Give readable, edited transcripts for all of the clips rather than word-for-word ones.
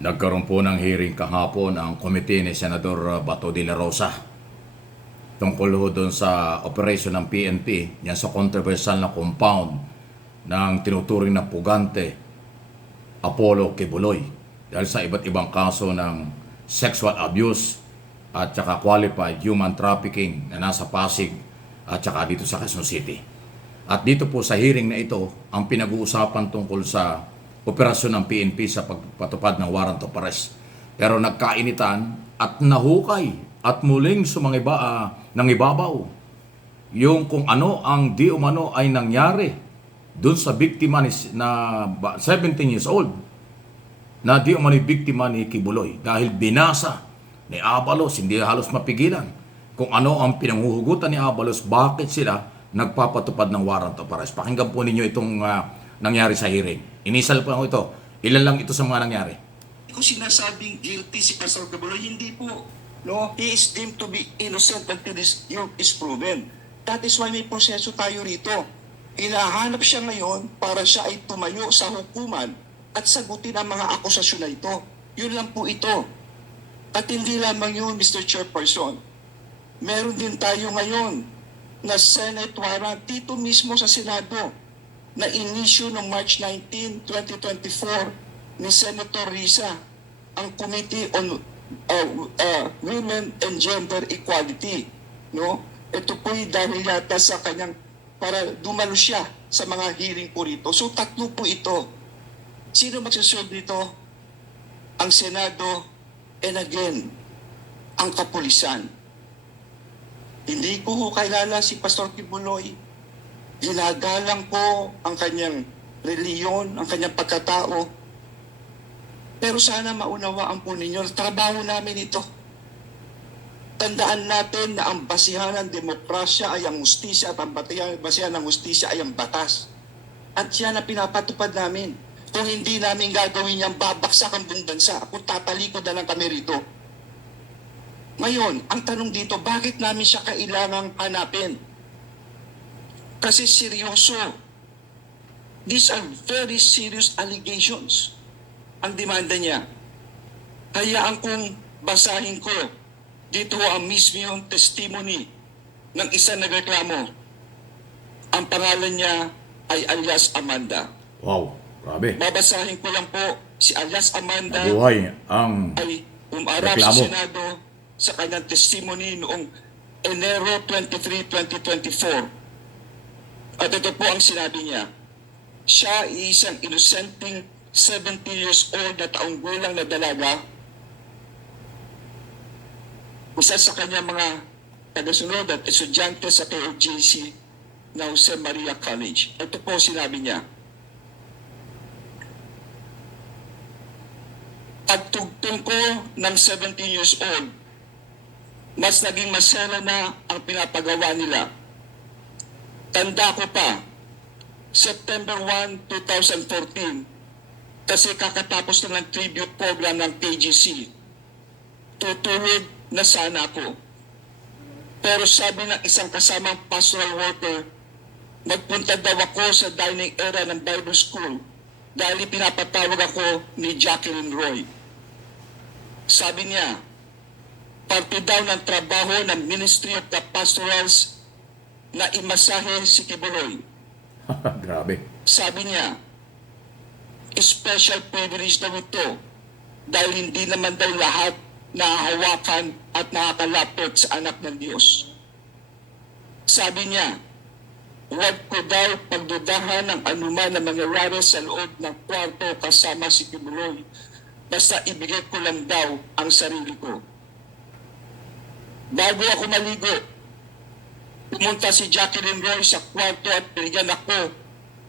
Nagkaroon po ng hearing kahapon ang komite ni Senador Bato de la Rosa tungkol ho doon sa operasyon ng PNP yan sa controversial na compound ng tinuturing na pugante Apollo Quiboloy dahil sa iba't ibang kaso ng sexual abuse at saka qualified human trafficking na nasa Pasig at saka dito sa Quezon City. At dito po sa hearing na ito, ang pinag-uusapan tungkol sa operasyon ng PNP sa pagpatupad ng warrant of arrest. Pero nagkainitan at nahukay at muling ng ibabaw yung kung ano ang di umano ay nangyari dun sa biktima na 17 years old na di umano biktima ni Quiboloy dahil binasa ni Abalos, hindi halos mapigilan kung ano ang pinanghuhugutan ni Abalos, bakit sila nagpapatupad ng warrant of arrest. Pakinggan po ninyo itong nangyari sa hearing. Inisal po ito. Ilan lang ito sa mga nangyari. Kung sinasabing guilty si Pastor Quiboloy, hindi po. No? He is deemed to be innocent until his guilt is proven. That is why may proseso tayo rito. Hinahanap siya ngayon para siya ay tumayo sa hukuman at sagutin ang mga akusasyon na ito. Yun lang po ito. At hindi lamang yun, Mr. Chairperson. Meron din tayo ngayon na Senate warrant dito mismo sa Senado na inisyu noong March 19, 2024 ni Senator Risa ang Committee on Women and Gender Equality. No? Ito po'y dahil yata sa kanyang para dumalo siya sa mga hearing po rito. So tatlo po ito. Sino magsasolve dito? Ang Senado and again, ang kapulisan. Hindi ko kilala si Pastor Quiboloy. Ginagalang ko ang kanyang reliyon, ang kanyang pagkatao. Pero sana maunawaan po ninyo, trabaho namin ito. Tandaan natin na ang basihan ng demokrasya ay ang hustisya at ang basihan ng hustisya ay ang batas. At yan ang pinapatupad namin. Kung hindi namin gagawin yan, babaksak ang buong bansa. Kung tatalikod na lang kami rito. Ngayon, ang tanong dito, bakit namin siya kailangang hanapin? Kasi seryoso. These are very serious allegations. Ang demanda niya. Hayaan kong basahin ko. Dito ang mismo yung testimony ng isang nagreklamo. Ang pangalan niya ay alias Amanda. Wow, grabe. Babasahin ko lang po, si alias Amanda Mabuhay ang ay umarap sa reklamo. Senado sa kanyang testimony noong Enero 23, 2024. At ito po ang sinabi niya. Siya ay isang inosenteng 70 years old na taong gulang na dalaga. Isa sa kanyang mga tagasunod at estudyante sa KOJC na Jose Maria College. Ito po sinabi niya. Pagtugtong ko ng 17 years old, mas naging masela na ang pinapagawa nila. Tanda ko pa, September 1, 2014, kasi kakatapos na ng tribute program ng KGC. Tutulog na sana ako. Pero sabi ng isang kasamang pastoral worker, magpunta daw ako sa dining area ng Bible School dahil pinapatawag ako ni Jacqueline Roy. Sabi niya, parte daw ng trabaho ng Ministry of the Pastorals na imasahe si Quiboloy. Grabe. Sabi niya, special privilege daw ito dahil hindi naman daw lahat nahahawakan at nakakalapit sa anak ng Diyos. Sabi niya, huwag ko daw pagdudahan ng anuman na mangyayari sa loob ng kwarto kasama si Quiboloy. Basta ibigay ko lang daw ang sarili ko. Bago ako maligo, pumunta si Jacqueline Roy sa kwarto at binigyan ako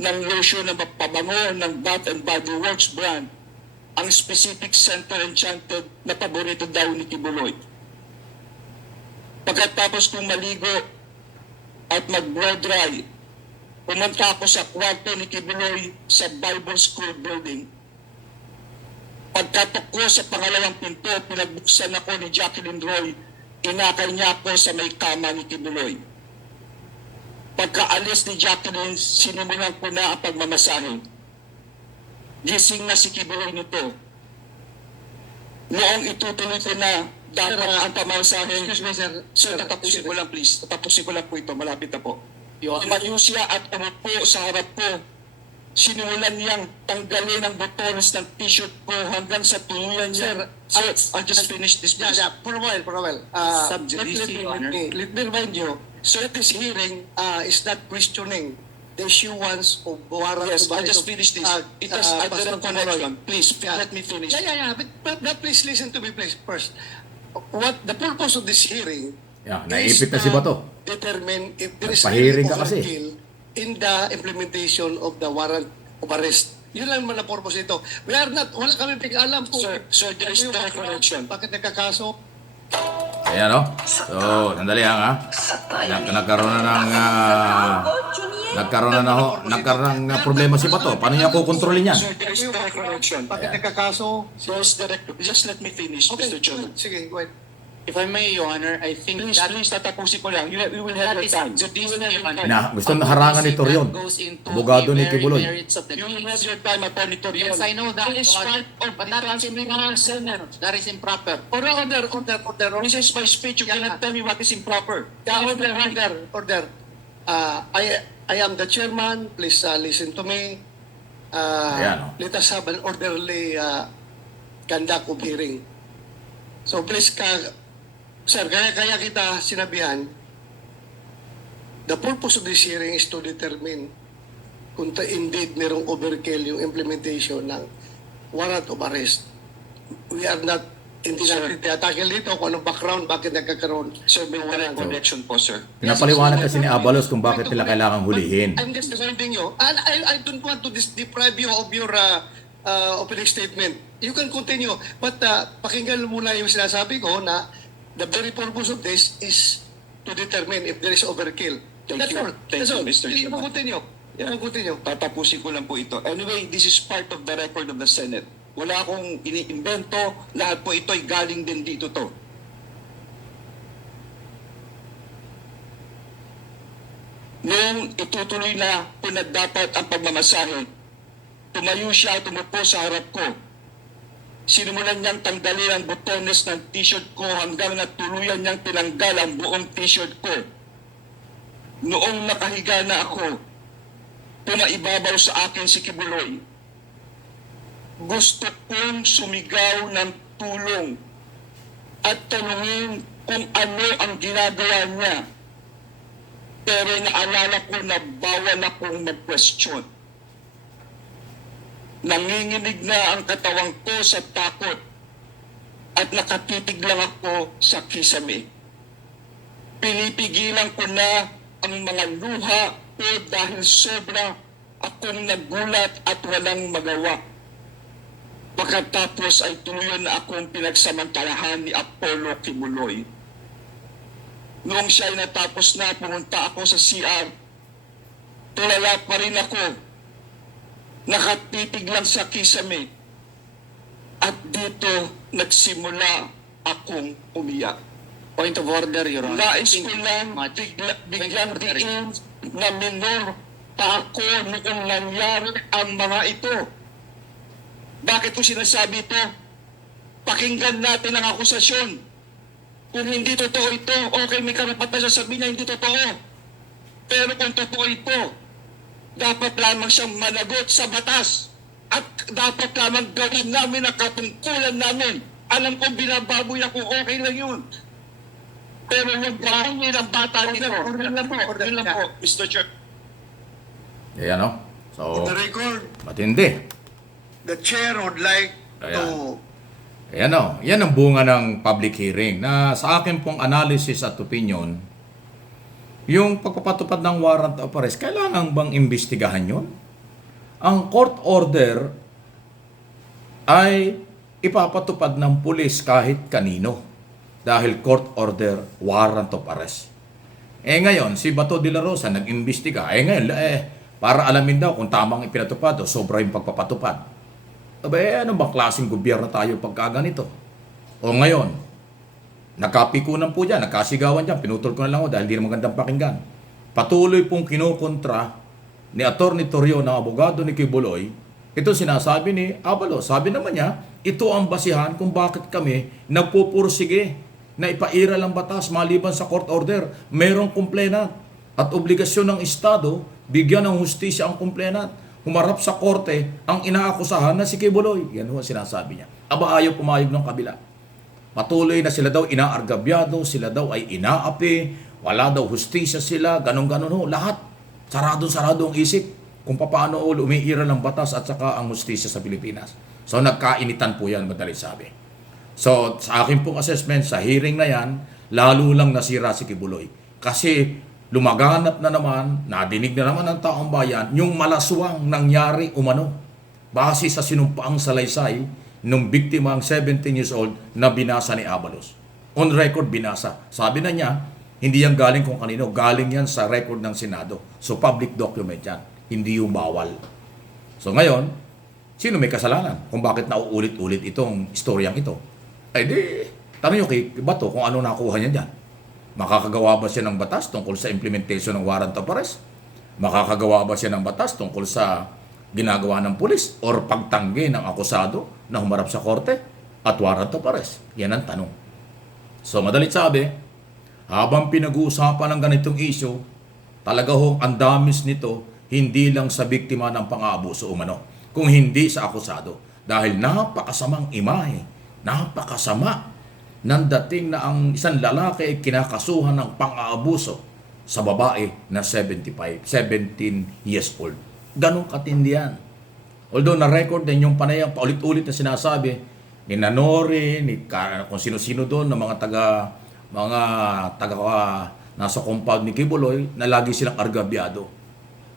ng lotion na mapabango ng Bath and Body Works brand, ang specific Center Enchanted na paborito daw ni Quiboloy. Pagkatapos kong maligo at mag-blow dry, pumunta ako sa kwarto ni Quiboloy sa Bible School building. Pagkatok ko sa pangalawang pinto, pinagbuksan ako ni Jacqueline Roy, inakay niya ako sa may kama ni Quiboloy. Pagkaalis ni Jacqueline, sinimulan ko na ang pagmamasahe. Gising na si Quiboloy nito. noong itutuloy ko na dapat ang pamasahe. Excuse me, sir. Sir, tatapusin ko lang please. Tatapusin ko lang po ito. Malapit na po. Your Tumayo siya at umupo sa harap ko. Sinimulan niyang tanggalin ang botones ng t-shirt ko hanggang sa tuluyan niya. Sir, I'll just finish this please. for a while, for a while. Let me remind you, sir, this hearing is not questioning the issuance of warrant. Yes, of I'll arrest just of, finish this. It has a direct connection. Please, let me finish. Yeah. But please listen to me, please, first. What the purpose of this hearing Yan, naipit na si Bato. determine if there is Nagpahiring really ka kasi. overkill in the implementation of the warrant of arrest. Yun lang naman ang purpose nito. We are not, wala kami pag-alam kung Sir, there is direct connection. bakit nagkakaso. Ayan, no? So, sandali lang, ha? Nagkaroon na ng... nagkaroon ng problema si Bato. Paano niya kukontrolin yan? Sir, there is direct connection. Bakit nagkakaso. There's direct. Just let me finish, Mr. Chairman. Sige, go ahead. If I may, Your Honor, I think Please, that please, tatapusin ko lang. We will have that your is time. the discipline. Na, gusto na harangan ni Torion. Abogado ni Kibuloy. You will have your time, Attorney Torion. Yes, I know that. It is Your Honor. part of But the that is Senate. That is improper. Order. This is my speech. You cannot tell me what is improper. Order. I am the chairman. Please listen to me. Ayan, Let us have an orderly conduct of hearing. So please, sir, kaya kita sinabihan, the purpose of this hearing is to determine kung indeed merong overkill yung implementation ng warrant of arrest. We are not, hindi Sir. natin tinatakil dito kung anong background, bakit nagkakaroon. Sir, may direct connection po, sir. Pinapaliwanag kasi ni Abalos kung bakit nila kailangang hulihin. I'm just reminding you, and I don't want to deprive you of your opening statement. You can continue, but pakinggan muna yung sinasabi ko na the very purpose of this is to determine if there is overkill. Thank That's you. all. Thank That's you, all. Mr. You Chairman. can continue. You can continue. Tatapusin ko lang po ito. Anyway, this is part of the record of the Senate. Wala akong iniimbento. Lahat po ito ay galing din dito to. Nung itutuloy na kung dapat ang pagmamasahe, tumayo siya, tumupo sa harap ko. Sinimulan niyang tanggalin ang botones ng t-shirt ko hanggang natuluyan niyang tinanggal ang buong t-shirt ko. Noong nakahiga na ako, pumaibabaw sa akin si Kibuloy. Gusto kong sumigaw ng tulong at tanungin kung ano ang ginagawa niya. Pero naalala ko na bawal akong mag-question. Nanginginig na ang katawan ko sa takot at nakatitig lang ako sa kisame. Pinipigilan ko na ang mga luha ko dahil sobra akong nagulat at walang magawa. Pagkatapos ay tuluyan na akong pinagsamantalahan ni Apollo Kibuloy. Noong siya ay natapos na, pumunta ako sa CR. Tulala pa rin ako. Nakatitig lang sa kisame. At dito nagsimula akong umiyak. Point of order, Your Honor. Nais Thank ko you lang much. biglang diin na minor pa ako noong nangyari ang mga ito. Bakit ko sinasabi ito? Pakinggan natin ang akusasyon. Kung hindi totoo ito, okay, may karapatan sasabihin na hindi totoo. Pero kung totoo ito, dapat lamang siyang managot sa batas. At dapat lamang gawin namin ang katungkulan namin. Alam kong binababoy ako, okay lang yun. Pero yung bahangin ang bata nito. Yun lang po, Mr. Chair. Ayan, no? So, The record, matindi. the chair would like to Ayan, no? Yan ang bunga ng public hearing na sa akin pong analysis at opinion, yung pagpapatupad ng warrant of arrest, kailangan bang imbestigahan yun? Ang court order ay ipapatupad ng pulis kahit kanino dahil court order, warrant of arrest. Ngayon, si Bato de la Rosa nag-imbestiga. Ngayon, para alamin daw kung tamang ipinatupad o sobra yung pagpapatupad. Ano bang klaseng gobyerno tayo pagka ganito? O ngayon, nagkapikunan po dyan, nagkasigawan dyan, pinutol ko na lang dahil di na magandang pakinggan. Patuloy pong kinukontra ni Atty. Torion ng abogado ni Kibuloy, ito sinasabi ni Abalo. Sabi naman niya, ito ang basihan kung bakit kami nagpupursige na ipairal ang batas maliban sa court order. Mayroong complainant at obligasyon ng Estado bigyan ng hustisya ang complainant. Humarap sa korte ang inaakusahan na si Kibuloy. Yan ho ang sinasabi niya. Aba, ayaw pumayag ng kabila. Patuloy na sila daw inaargabyado, sila daw ay inaapi, wala daw hustisya sila, ganon-ganon ho. Lahat, sarado-sarado ang isip kung paano umiiral ang batas at saka ang hustisya sa Pilipinas. So nagkainitan po yan, madalit sabi. So sa akin pong assessment, sa hearing na yan, lalo lang nasira si Kibuloy. Kasi lumaganap na naman, nadinig na naman ng taong bayan, yung malaswang nangyari umano. Base sa sinumpaang salaysay nung biktima ang 17 years old na binasa ni Abalos. On record binasa. Sabi na niya, hindi yan galing kung kanino, galing yan sa record ng Senado. So public document yan, hindi yung bawal. So ngayon, sino may kasalanan kung bakit nauulit-ulit itong istoryang ito? Eh di, tanong nyo kay Bato kung ano nakuha niya dyan. Makakagawa ba siya ng batas tungkol sa implementation ng warrant of arrest? Makakagawa ba siya ng batas tungkol sa ginagawa ng pulis or pagtanggi ng akusado na humarap sa korte at warrant of arrest? Yan ang tanong. So madalit sabi, habang pinag-uusapan ng ganitong issue, talaga hong ang damis nito hindi lang sa biktima ng pang-aabuso umano, kung hindi sa akusado. Dahil napakasamang imahe, napakasama ng dating na ang isang lalaki ay kinakasuhan ng pang-aabuso sa babae na 17 years old. Ganong katindi yan. Although na-record din yung panayang paulit-ulit na sinasabi ni Nanori, kung sino-sino doon, ng mga taga nasa compound ni Kibuloy na lagi silang argabyado.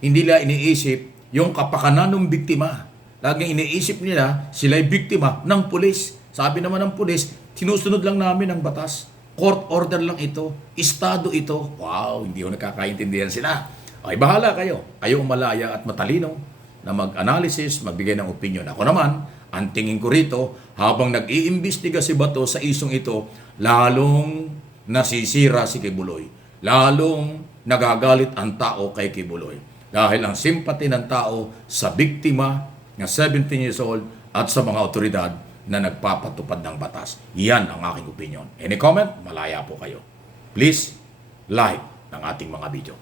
Hindi nila iniisip yung kapakanan ng biktima. Laging iniisip nila sila'y biktima ng pulis. Sabi naman ng pulis, sinusunod lang namin ang batas. Court order lang ito. Estado ito. Wow, hindi ko nakakaintindihan sila. Ay, bahala kayo. Kayo malaya at matalino na mag-analysis, magbigay ng opinion. Ako naman, ang tingin ko rito, habang nag-iimbestiga si Bato sa isong ito, lalong nasisira si Kibuloy. Lalong nagagalit ang tao kay Kibuloy. Dahil ang simpati ng tao sa biktima na 17 years old at sa mga otoridad na nagpapatupad ng batas. Yan ang aking opinion. Any comment? Malaya po kayo. Please, like ng ating mga video.